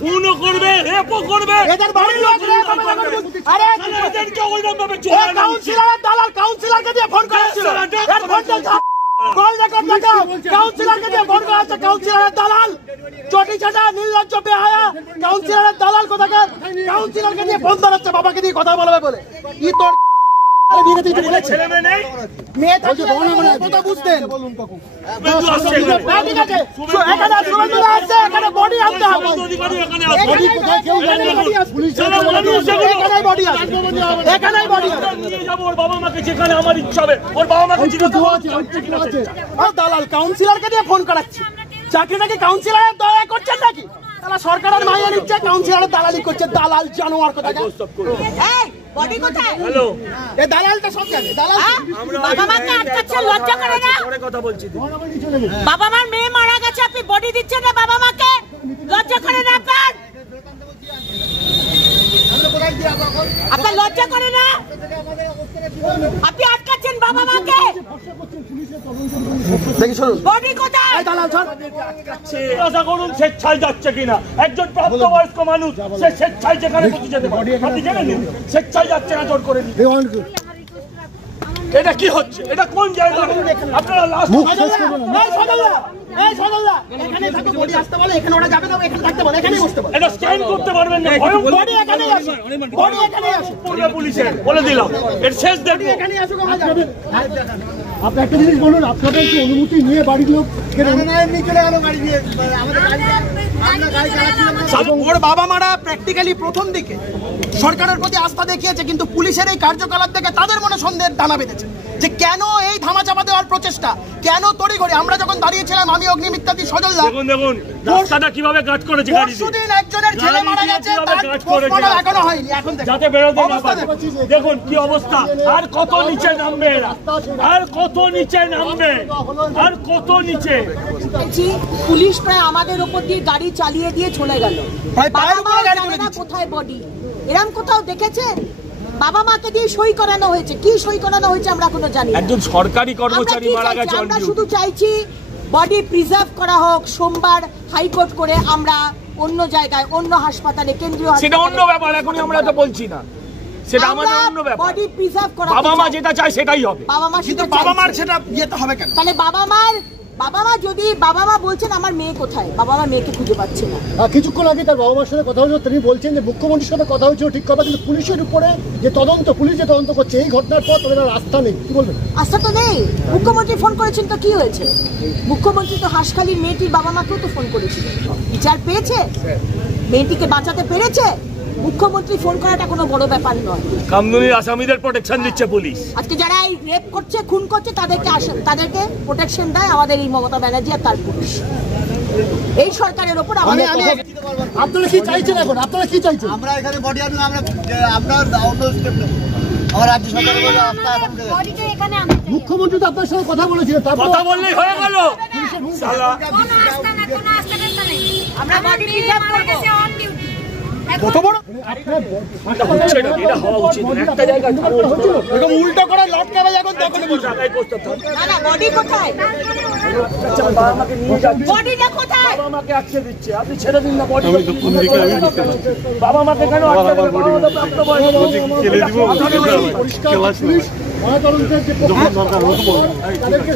খুনও করবে, রেপও করবে, এদের বাড়ির লোক রেপ হবে না। আরে এদেরকে ওইরকম ভাবে চলে না। কাউন্সিলরের দালাল কাউন্সিলরকে দিয়ে ফোন করেছিল। এর ফোনটা কল রেকর্ড দেখাও। কাউন্সিলরকে দিয়ে ফোন করেছে, কাউন্সিলরের দালাল চটি চাটা নির্লজ্জ বেহায়া কাউন্সিলরের দালাল কোথাকার। কাউন্সিলরকে দিয়ে ফোন ধরাচ্ছে বাবাকে দিয়ে কথা বলবে বলে। ই তোর ছেলে মেয়ে নেই, মেয়ে থাকছে কথা বুঝতেন। ঠিক আছে, এখানে সুরেন্দ্র আসছে, এখানে বডি আনতে হবে। এখানেই বডি আছে, এখানেই বডি আছে। নিয়ে যাবো ওর বাবা মাকে যেখানে আমার ইচ্ছা হবে। ওর বাবা মাকে দালাল কাউন্সিলরকে দিয়ে ফোন করাচ্ছি। চাকরিটাকে কাউন্সিলরের দয়া করছেন নাকি? তাহলে সরকারের মাইয়া নিচ্ছে, কাউন্সিলরের দালালি করছে। দালাল জানোয়ার কোথায়। বডি কোথায়? হ্যালো, এই দালালটা সব জানে। দালাল বাবা মাকে আটকাচ্ছে, লজ্জা করে না? পরে কথা বলছি। বাবা মার মেয়ে মারা গেছে, আপনি বডি দিচ্ছেন না বাবা মাকে? লজ্জা করে না আপনার? আপনার লজ্জা করে না? আপনি আটকাচ্ছেন বাবা মাকে। দেখি শুনুন বডি কোথায়? এই দালাল স্যার আশা করুন স্বেচ্ছায় যাচ্ছে কিনা। একজন প্রাপ্তবয়স্ক মানুষ সে স্বেচ্ছায় যেখানে খুশি যেতে পারে। আপনি জানেন স্বেচ্ছায় যাচ্ছে না, জোর করে দিচ্ছে। এটা কি হচ্ছে? এটা কোন জায়গা? আপনারা লাস্ট এখানে থাকে বডি আসতে বলে, এখানে ওরা যাবে না, এখানে থাকতে বলে, এখানেই বসতে বলে। এটা স্ক্যান করতে পারবেন না। বডি এখানেই আসে, বডি এখানেই আসে। পূর্ব পুলিশের বলে দিলাম, এর শেষ দেখবো। এখানেই আসুক, আমরা যাবো। আপনি একটা জিনিস বলুন, আপনাদের কি অনুমতি নিয়ে বাড়ির লোক ওর বাবা মারা প্র্যাকটিক্যালি প্রথম দিকে সরকারের প্রতি আস্থা দেখিয়েছে, কিন্তু পুলিশের এই কার্যকলাপ থেকে তাদের মনে সন্দেহের দানা বেঁধেছে যে কেন এই ধামাচাপা দেওয়ার প্রচেষ্টা, কেন তড়িঘড়ি। আমরা যখন দাঁড়িয়েছিলাম, আমি অগ্নিমিত্রাদি সজলদা, দেখুন রাস্তাটা কিভাবে গার্ড করেছে গাড়ি দিয়ে। পরশুদিন একজনের ছেলে মারা গেছে, তার পোস্টমর্টম এখনো হয়নি। এখন যাতে বেরোতে না পারে। দেখুন কি অবস্থা। আর কত নিচে নামবে এরা, আর কত নিচে নামবে, আর কত নিচে। পুলিশ প্রায় আমাদের উপর দিয়ে গাড়ি চালিয়ে দিয়ে চলে গেল। বাবা মা জানে না কোথায় বডি। এরকম কোথাও দেখেছেন? বাবা মাকে দিয়ে সই করানো হয়েছে। কি সই করানো হয়েছে আমরা এখনো জানি না। একজন সরকারি কর্মচারী মারা গেছে। আমরা শুধু চাইছি বডি প্রিজার্ভ করা হোক। সোমবার হাইকোর্ট করে আমরা অন্য জায়গায়, অন্য হাসপাতালে, কেন্দ্রীয় সেটা অন্য ব্যাপার, এখনই আমরা তো বলছি না। সেটা আমাদের অন্য ব্যাপার। বডি প্রিজার্ভ করা, বাবা মা যেটা চায় সেটাই হবে। বাবা মা কিন্তু বাবা মার সেটা ইয়েতে হবে কেন? তাহলে বাবা মা যদি বাবা মা বলছেন আমার মেয়ে কোথায়, বাবা মা মেয়েকে খুঁজে পাচ্ছে না। কিছুক্ষণ আগে তার বাবা মার সাথে কথা হয়েছিল, তিনি বলছেন যে মুখ্যমন্ত্রীর সাথে কথা হয়েছিল, ঠিক কথা, কিন্তু পুলিশের উপরে যে তদন্ত, পুলিশ যে তদন্ত করছে এই ঘটনার পর তাদের আর আস্থা নেই। কি বলবেন? আস্থা তো নেই। মুখ্যমন্ত্রী ফোন করেছেন তো কি হয়েছে? মুখ্যমন্ত্রী তো হাঁসখালির মেয়েটির বাবা মাকেও তো ফোন করেছিল। বিচার পেয়েছে? মেয়েটিকে বাঁচাতে পেরেছে? মুখ্যমন্ত্রী ফোন করাটা কোনো বড় ব্যাপার নয়। কামদুনির আসামিদের প্রোটেকশন দিচ্ছে পুলিশ। আজকে যারা এই রেপ করছে, খুন করছে, তাদেরকে প্রোটেকশন দেয় আমাদের এই মমতা ব্যানার্জি আর তার পুলিশ। এই সরকারের উপর আমাদের আপনারা কি চাইছেন এখন? আপনারা কি চাইছেন? আমরা এখানে বডি আনবো, আমরা আপনার অন্য স্টেপ নেব। আমার রাজ্য সরকারের বলে রাস্তা এখন মুখ্যমন্ত্রী তো আপনার সাথে কথা বলেছিলেন, তারপর কথা বললেই হয়ে গেল। আমরা বডি প্রিজার্ভ করব। কত বড় এটা হওয়া উচিত। একটা জায়গায় এরকম উল্টো করে লটকাবে যখন, তখন জায়গায় করতে হবে। না না, বডি কোথায়? বাবা মাকে নিয়ে যাচ্ছে, বডিটা কোথায়? বাবা মাকে আটকে দিচ্ছে। আপনি ছেড়ে দিন না বডি। বাবা মাকে কেন আটকে দেবে? বাবা মা তো প্রাপ্তবয়স্ক। পরিষ্কার পুলিশ ময়নাতদন্তের যে প্রক্রিয়া, তাদেরকে